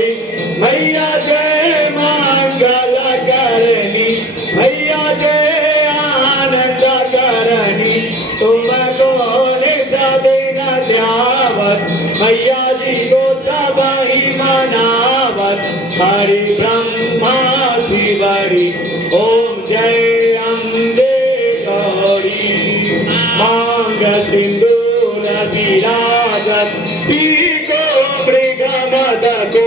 गौरी मैया जय मंगल करनी मैया जय आनंद करनी तुमको दिन ध्यावत मैया जी को सब ही मनावत हरि ब्रह्मा शिवरी ओम जय अम्बे गौरी मांग सिंदूर विराजत टीको मृग मदको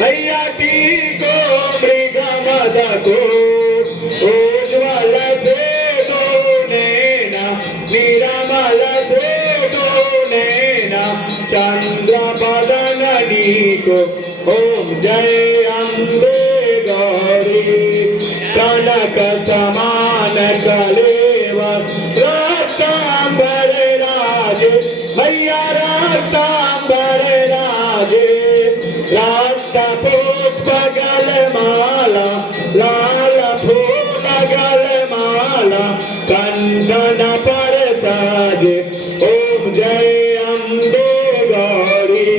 मैया टीको मृग मदको उज्ज्वल से नैना निरमल से नैना चंद्र बदननी को ओम जय अम्बे गौरी कनक समान कलेवर रक्तांबर राजे मैया रक्तांबर राजे रक्त पुष्प गल माला लाल फूल गल माला कंदन पर साजे ओम जय अम्बे गौरी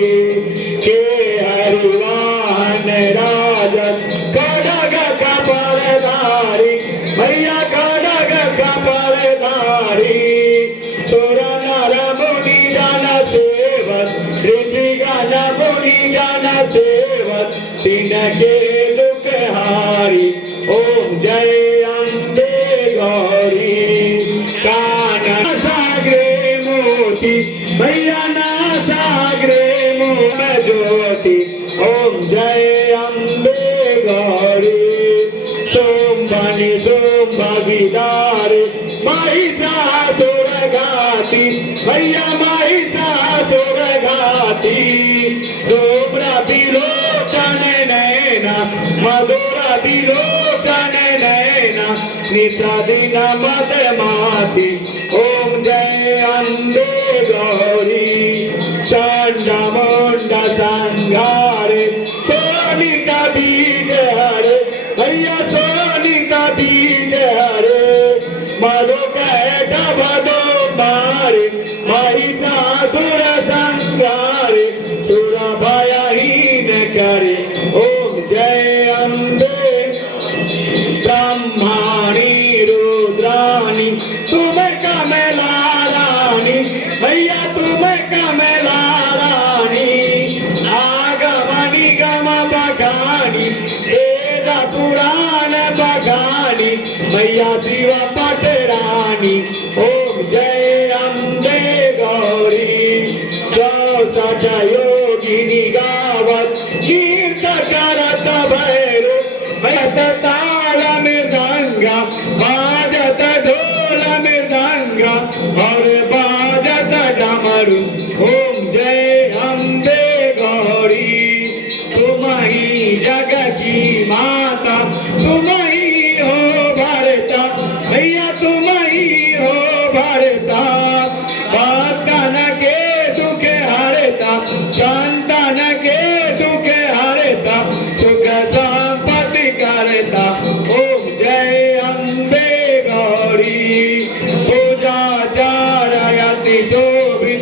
के हरिवाहन राजत खड़ग कपालधारी मैया खड़ग कपालधारी सुर नर मुनि जन सेवत ऋषि गण मुनि जन सेवत तिनके दुख हारी ओम जय अम्बे गौरी कानन सागरे मोती मैया ना सागरे मुख ज्योति ओम जय अम्बे गौरी सोमबनि सोमविदार महिषासुर घाती मैया महिषासुर घाती शुभ्र विलोचन नैना मधुर विलोचन नैना निषदिन मदमाती ओम जय अम्बे गौरी चंड मुंड संघारे सोनित बीज हरे भैया सोनित बीज हरे मधु कैटभदो मारे महिषासुर संहारे सुर भयहीन करे ओम जय अम्बे ब्रह्माणी रुद्राणी तुम कमला रानी भैया तुम कमला रानी आगमनि गम बगानी वेद पुराण बगानी मैया शिव पटरानी ओम जय अम्बे गौरी 64 योगिनी गावत कीर्त करत भैरो मैत ताल मृदंगा बाजत ढोल मृदंगा और बाजत डमरू ओम जय अम्बे गौरी तुम ही जग की माता तुम ही हो भरता भैया तुम ही हो भरता भक्तन के दुख हरता संतान के दुख हरता सुख संपत्ति करता ओम जय अम्बे गौरी पूजा चारयति शोभित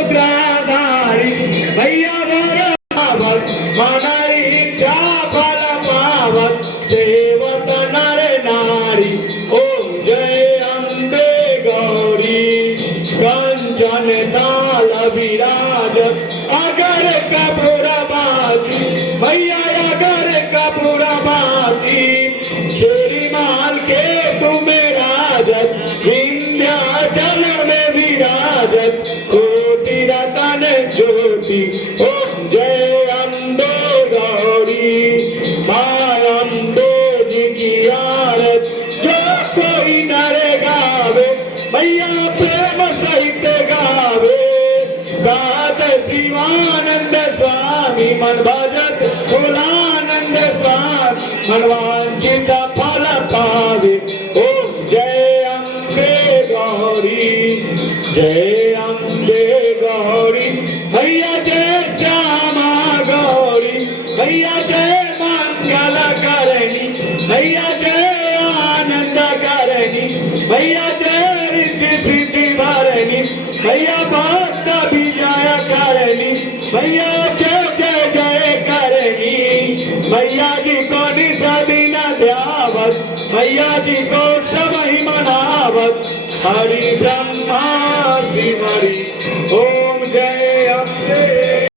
वरमुद्राधारी भैया वरमावत मनरी इच्छा फल पावत सेवत नर नारी ओम जय अम्बे गौरी कंचन ताल विराजत अगर कपूर बाती भैया अगर कपूर बाती श्रीमाल के तुम्हें राजत विंध्याचल में विराजत कोटि रतन ज्योति ओम जय अम्बे गौरी माँ अम्बे जी की आरत जो कोई नर गावे भैया प्रेम सहित गावे गात शिवानंद स्वामी मन भजत फुलानंद स्वामी मनवांचित फल पावे ओम जय अम्बे गौरी जय अम्बे गौरी भैया जय श्यामा गौरी भैया जय मंगल करणी भैया जय आनंद करणी भैया जय रिद्धि सिद्धि भरणी भैया भक्त विजय करणी भैया जय जय जय मैया जी को निसदिन ध्यावत मैया जी को सब ही मनावत हरि ब्रह्मा श्री हरि